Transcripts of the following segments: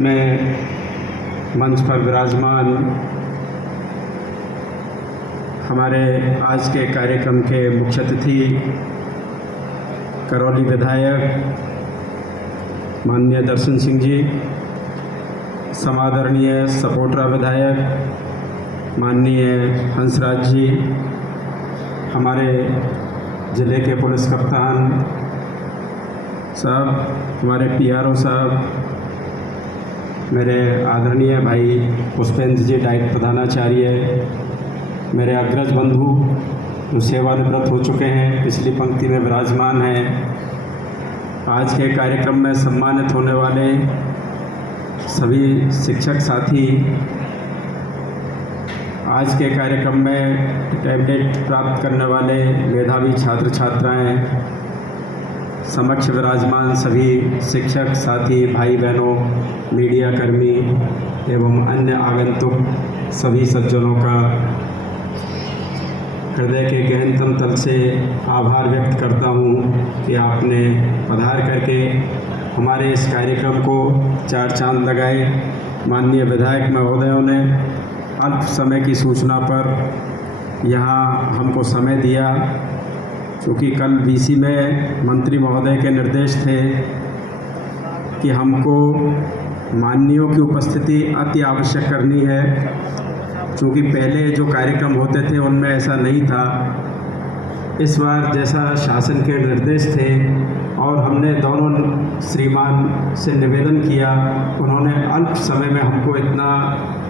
में मंच पर विराजमान हमारे आज के कार्यक्रम के मुख्य अतिथि करौली विधायक माननीय दर्शन सिंह जी, समादरणीय सपोटरा विधायक माननीय हंसराज जी, हमारे ज़िले के पुलिस कप्तान साहब, हमारे पीआरओ साहब, मेरे आदरणीय भाई पुष्पेंद्र जी डाइट प्रधानाचार्य, मेरे अग्रज बंधु जो सेवानिवृत्त हो चुके हैं, पिछली पंक्ति में विराजमान हैं, आज के कार्यक्रम में सम्मानित होने वाले सभी शिक्षक साथी, आज के कार्यक्रम में टैबलेट प्राप्त करने वाले मेधावी छात्र छात्राएं, समक्ष विराजमान सभी शिक्षक साथी भाई बहनों, मीडिया कर्मी एवं अन्य आगंतुक सभी सज्जनों का हृदय के गहनतम तल से आभार व्यक्त करता हूँ कि आपने पधार करके हमारे इस कार्यक्रम को चार चांद लगाए। माननीय विधायक महोदयों ने अल्प समय की सूचना पर यहाँ हमको समय दिया, क्योंकि कल बीसी में मंत्री महोदय के निर्देश थे कि हमको माननीयों की उपस्थिति अति आवश्यक करनी है, क्योंकि पहले जो कार्यक्रम होते थे उनमें ऐसा नहीं था। इस बार जैसा शासन के निर्देश थे और हमने दोनों श्रीमान से निवेदन किया, उन्होंने अल्प समय में हमको इतना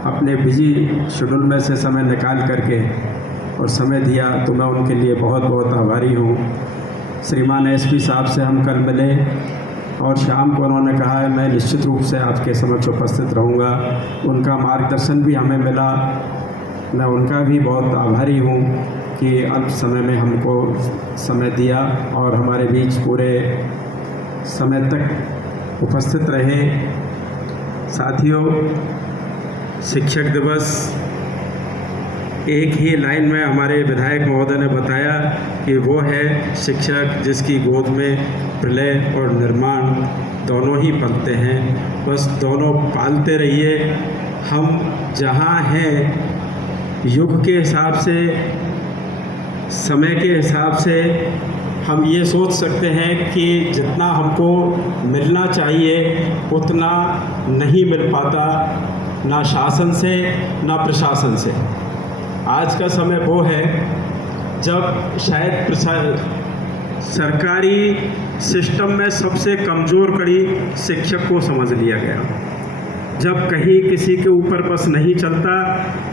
अपने बिजी शेड्यूल में से समय निकाल करके और समय दिया, तो मैं उनके लिए बहुत बहुत आभारी हूँ। श्रीमान एसपी साहब से हम कल मिले और शाम को उन्होंने कहा है मैं निश्चित रूप से आपके समक्ष उपस्थित रहूँगा। उनका मार्गदर्शन भी हमें मिला, मैं उनका भी बहुत आभारी हूँ कि अल्प समय में हमको समय दिया और हमारे बीच पूरे समय तक उपस्थित रहे। साथियों, शिक्षक दिवस एक ही लाइन में हमारे विधायक महोदय ने बताया कि वो है शिक्षक जिसकी गोद में प्रलय और निर्माण दोनों ही पलते हैं। बस दोनों पालते रहिए। हम जहाँ हैं युग के हिसाब से, समय के हिसाब से हम ये सोच सकते हैं कि जितना हमको मिलना चाहिए उतना नहीं मिल पाता, ना शासन से ना प्रशासन से। आज का समय वो है जब शायद सरकारी सिस्टम में सबसे कमज़ोर कड़ी शिक्षक को समझ लिया गया। जब कहीं किसी के ऊपर बस नहीं चलता,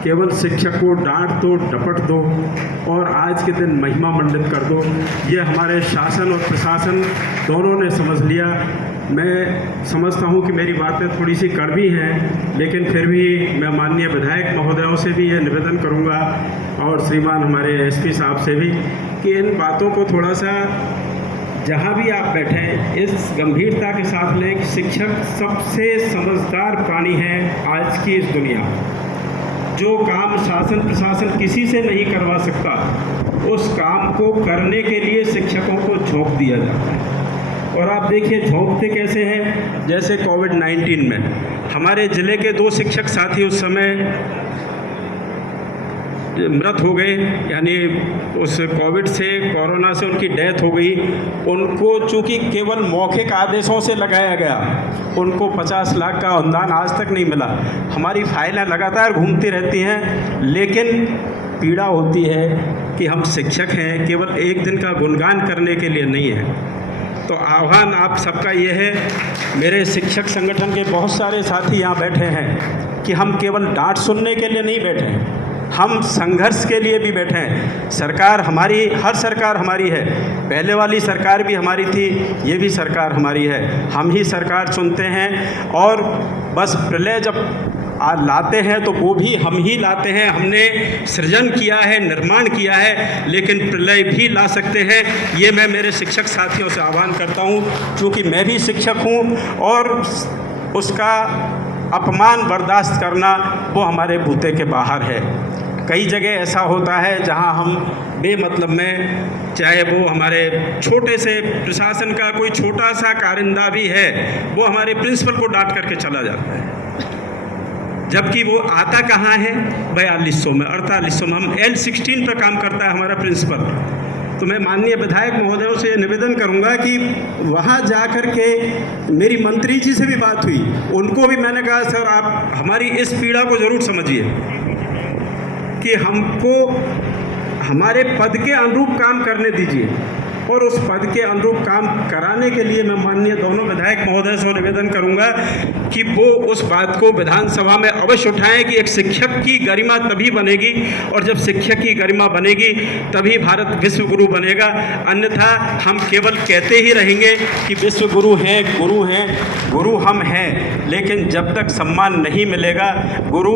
केवल शिक्षक को डांट दो, डपट दो और आज के दिन महिमा मंडित कर दो, ये हमारे शासन और प्रशासन दोनों ने समझ लिया। मैं समझता हूँ कि मेरी बातें थोड़ी सी कड़वी हैं, लेकिन फिर भी मैं माननीय विधायक महोदयों से भी ये निवेदन करूँगा और श्रीमान हमारे एसपी साहब से भी कि इन बातों को थोड़ा सा जहाँ भी आप बैठें इस गंभीरता के साथ लें कि शिक्षक सबसे समझदार प्राणी है आज की इस दुनिया। जो काम शासन प्रशासन किसी से नहीं करवा सकता, उस काम को करने के लिए शिक्षकों को झोंक दिया जाता है। और आप देखिए झोंकते कैसे हैं, जैसे कोविड-19 में हमारे ज़िले के 2 शिक्षक साथी उस समय मृत हो गए, यानी उस कोविड से, कोरोना से उनकी डेथ हो गई। उनको चूँकि केवल मौखिक आदेशों से लगाया गया, उनको 50 लाख का अनुदान आज तक नहीं मिला। हमारी फाइलें लगातार घूमती रहती हैं, लेकिन पीड़ा होती है कि हम शिक्षक हैं, केवल एक दिन का गुणगान करने के लिए नहीं है। तो आह्वान आप सबका ये है, मेरे शिक्षक संगठन के बहुत सारे साथी यहाँ बैठे हैं, कि हम केवल डांट सुनने के लिए नहीं बैठे हैं, हम संघर्ष के लिए भी बैठे हैं। सरकार हमारी, हर सरकार हमारी है, पहले वाली सरकार भी हमारी थी, ये भी सरकार हमारी है। हम ही सरकार चुनते हैं और बस प्रलय जब लाते हैं तो वो भी हम ही लाते हैं। हमने सृजन किया है, निर्माण किया है, लेकिन प्रलय भी ला सकते हैं। ये मैं मेरे शिक्षक साथियों से आह्वान करता हूँ, क्योंकि मैं भी शिक्षक हूँ और उसका अपमान बर्दाश्त करना वो हमारे बूते के बाहर है। कई जगह ऐसा होता है जहां हम बेमतलब में, चाहे वो हमारे छोटे से प्रशासन का कोई छोटा सा कारिंदा भी है, वो हमारे प्रिंसिपल को डांट करके चला जाता है, जबकि वो आता कहाँ है 4200 में 4800 में। हम L16 पर काम करता है हमारा प्रिंसिपल। तो मैं माननीय विधायक महोदयों से निवेदन करूंगा कि वहाँ जा कर के मेरी मंत्री जी से भी बात हुई, उनको भी मैंने कहा सर आप हमारी इस पीड़ा को ज़रूर समझिए कि हमको हमारे पद के अनुरूप काम करने दीजिए, और उस पद के अनुरूप काम कराने के लिए मैं माननीय दोनों विधायक महोदय से निवेदन करूंगा कि वो उस बात को विधानसभा में अवश्य उठाएं कि एक शिक्षक की गरिमा तभी बनेगी, और जब शिक्षक की गरिमा बनेगी तभी भारत विश्व गुरु बनेगा। अन्यथा हम केवल कहते ही रहेंगे कि विश्व गुरु हैं, गुरु हम हैं, लेकिन जब तक सम्मान नहीं मिलेगा, गुरु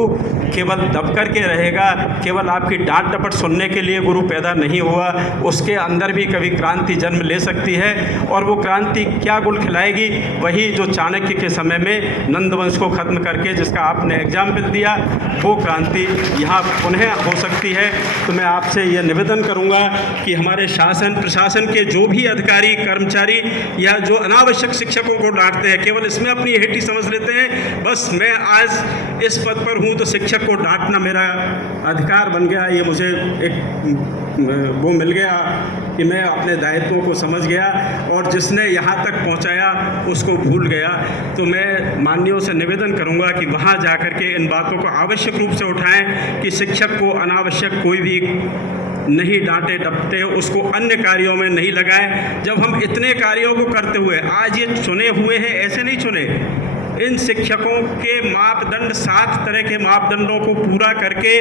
केवल दबकर के रहेगा। केवल आपकी डांट डपट सुनने के लिए गुरु पैदा नहीं हुआ, उसके अंदर भी कभी क्रांति जन्म ले सकती है, और वो क्रांति क्या गुल खिलाएगी, वही जो चाणक्य के समय में नंदवंश को खत्म करके जिसका आपने एग्जाम्पल दिया, वो क्रांति यहाँ पुनः हो सकती है। तो मैं आपसे ये निवेदन करूँगा कि हमारे शासन प्रशासन के जो भी अधिकारी कर्मचारी या जो अनावश्यक शिक्षकों को डांटते हैं, केवल इसमें अपनी हेटी समझ लेते हैं, बस मैं आज इस पद पर हूँ तो शिक्षक को डांटना मेरा अधिकार बन गया, ये मुझे एक वो मिल गया कि मैं अपने दायित्वों को समझ गया, और जिसने यहाँ तक पहुँचाया उसको भूल गया। तो मैं माननीयों से निवेदन करूँगा कि वहाँ जा कर के इन बातों को आवश्यक रूप से उठाएं कि शिक्षक को अनावश्यक कोई भी नहीं डांटे डपटे, उसको अन्य कार्यों में नहीं लगाएं। जब हम इतने कार्यों को करते हुए आज ये चुने हुए हैं, ऐसे नहीं चुने, इन शिक्षकों के मापदंड 7 तरह के मापदंडों को पूरा करके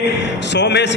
100 में से